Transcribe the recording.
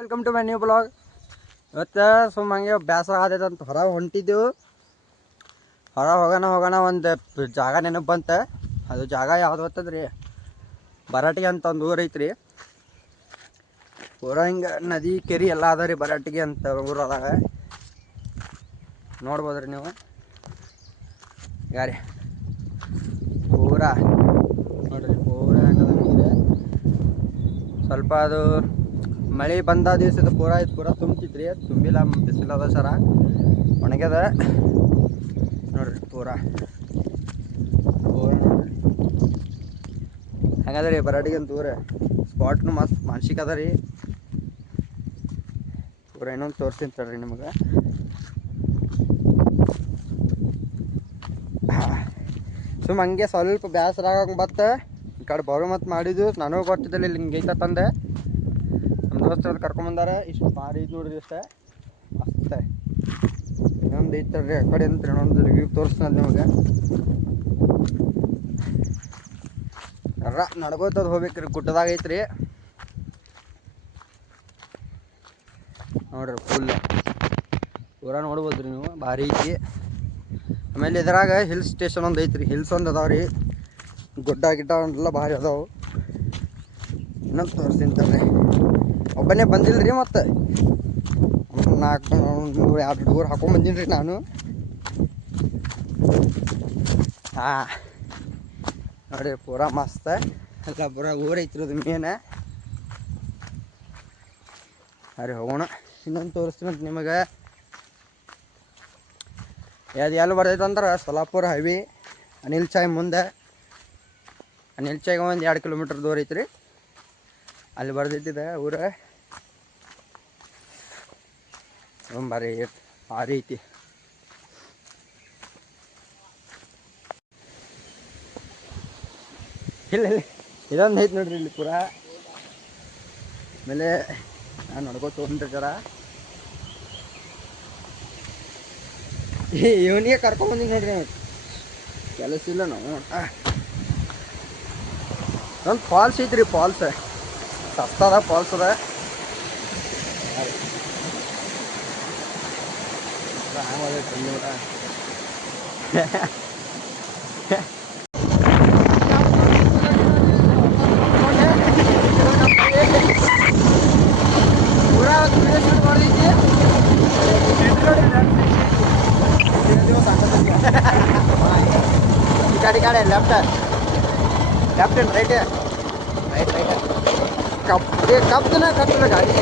Welcome to my new blog. ಇವತ್ತು ಸುಮ್ಮ ಹಂಗೆ ಬೇಸರ ಆದೈತೆ ಅಂತ ಹೊರಗೆ ಹೊಂಟಿದ್ದೆವು. ಹೊರಗೆ ಹೋಗೋಣ ಒಂದು ಜಾಗ ನೆನಪು ಬಂತ. ಅದು ಜಾಗ ಯಾವ್ದು ಗೊತ್ತದ್ರಿ, ಬರಾಟಿಗೆ ಅಂತ ಒಂದು ಊರು ಐತ್ರಿ. ಪೂರ ಹಿಂಗೆ ನದಿ ಕೆರೆ ಎಲ್ಲ ಅದ ರೀ ಬರಾಟಿಗೆ ಅಂತ ಊರದಾಗ. ನೋಡ್ಬೋದ್ರಿ ನೀವು ಯಾರಿ ಪೂರ ನೋಡ್ರಿ, ಪೂರ ಹೆಂಗದ ನೀರು. ಸ್ವಲ್ಪ ಅದು ಮಳೆ ಬಂದ ದಿವಸದ ಪೂರ ತುಂಬ್ತಿತ್ರಿ, ತುಂಬಿಲ್ಲ, ಬಿಸಿಲದ ಸರ ಒಣಗ್ಯದ ನೋಡ್ರಿ. ಪೂರ ನೋಡ್ರಿ ಹೆಂಗದ ರೀ ಬರಾಟಿಗೆ ಅಂತ ಊರ. ಸ್ಪಾಟ್ನು ಮಸ್ತ್ ಮಾನಸಿಕ ಅದ ರೀ. ಪೂರ ಇನ್ನೊಂದು ತೋರಿಸ್ತೀನಿ ತಡ್ರಿ ನಿಮ್ಗೆ. ಸುಮ್ಮ ಹಂಗೆ ಸ್ವಲ್ಪ ಬೇಸರ ಆಗಂಗೆ ಬತ್ತ ಈ ಕಡೆ ಬರೋ ಮತ್ತು ಮಾಡಿದ್ದು. ನನಗೂ ಗೊತ್ತಿದ್ದಿಲ್ಲ ಇಲ್ಲಿ ಹಿಂಗೆ ಐತ ತಂದೆ. ನಮ್ಮ ದೋಸ್ತರು ಕರ್ಕೊಂಬಂದಾರ. ಇಷ್ಟು ಭಾರಿ ಐತೆ ನೋಡ್ರಿ, ಇಷ್ಟ ಮಸ್ತ್. ಇನ್ನೊಂದು ಐತೆ ತಡ್ರಿ ಆ ಕಡೆ ಅಂತ ಇನ್ನೊಂದು ರಿವ್ಯೂ ತೋರಿಸ್ತಾನೆ ನಿಮಗೆ. ನಡ್ಕೋತದ ಹೋಗ್ಬೇಕ್ರಿ, ಗುಡ್ಡದಾಗ ಐತ್ರಿ ನೋಡ್ರಿ. ಪೂರ ನೋಡ್ಬೋದ್ರಿ ನೀವು, ಭಾರಿ ಐತಿ. ಆಮೇಲೆ ಇದ್ರಾಗ ಹಿಲ್ ಸ್ಟೇಷನ್ ಒಂದು ಐತ್ರಿ, ಹಿಲ್ಸ್ ಒಂದು ಅದಾವ ರೀ, ಗುಡ್ಡ ಗಿಡ್ಡ ಒಂದೆಲ್ಲ ಭಾರಿ ಅದಾವು. ಇನ್ನೊಂದು ತೋರಿಸ್ತೀನಿ ತಡ್ರಿ. ಒಬ್ಬನೇ ಬಂದಿಲ್ಲ ರೀ, ಮತ್ತು 4-2 ಹುಡುಗರು ಹಾಕೊಂಡ್ಬಂದೀನಿ ರೀ ನಾನು. ಹಾಂ ನೋಡಿ, ಪೂರ ಮಸ್ತ್ ಎಲ್ಲ ಪೂರ ಊರು ಐತಿರೋದು ಮೇನ. ಅರೆ ಹೋಗೋಣ. ಇನ್ನೊಂದು ತೋರಿಸ್ತೀನಿ ನಿಮಗೆ. ಅದು ಎಲ್ಲಿ ಬರ್ತೈತೆ ಅಂದ್ರೆ ಸೊಲ್ಲಾಪುರ ಹೈವೇ, ಅನಿಲ್ ಚಾಯ್ ಮುಂದೆ. ಅನಿಲ್ ಚಾಯ್ಗೆ ಒಂದು 2 ಕಿಲೋಮೀಟ್ರ್ ದೂರ ಐತ್ರಿ, ಅಲ್ಲಿ ಬರ್ದೈತಿದೆ ಊರ. ಭಾರಿ ಐತಿ. ಇಲ್ಲ ಇದೊಂದು ಐತಿ ನೋಡ್ರಿ ಇಲ್ಲಿ ಪೂರ. ಆಮೇಲೆ ನಾನು ನೋಡ್ಕೋತ ಹೋಗ್ತಿರ್ತಾರ. ಇವನಿಗೆ ಕರ್ಕೊಂಬಂದಿನಿ ನೋಡ್ರಿ, ಕೆಲಸ ಇಲ್ಲ ನಾವು. ಒಂದು ಫಾಲ್ಸ್ ಐತ್ರಿ, ಫಾಲ್ಸ್ ಸಸ್ತದ, ಫಾಲ್ಸ್ ಅದ. ಈ ಕಡೆ ಲೆಫ್ಟ್ ಆ್ಯಂಡ್ ರೈಟ್ ಕಪ್ತನ ಗಾಡಿ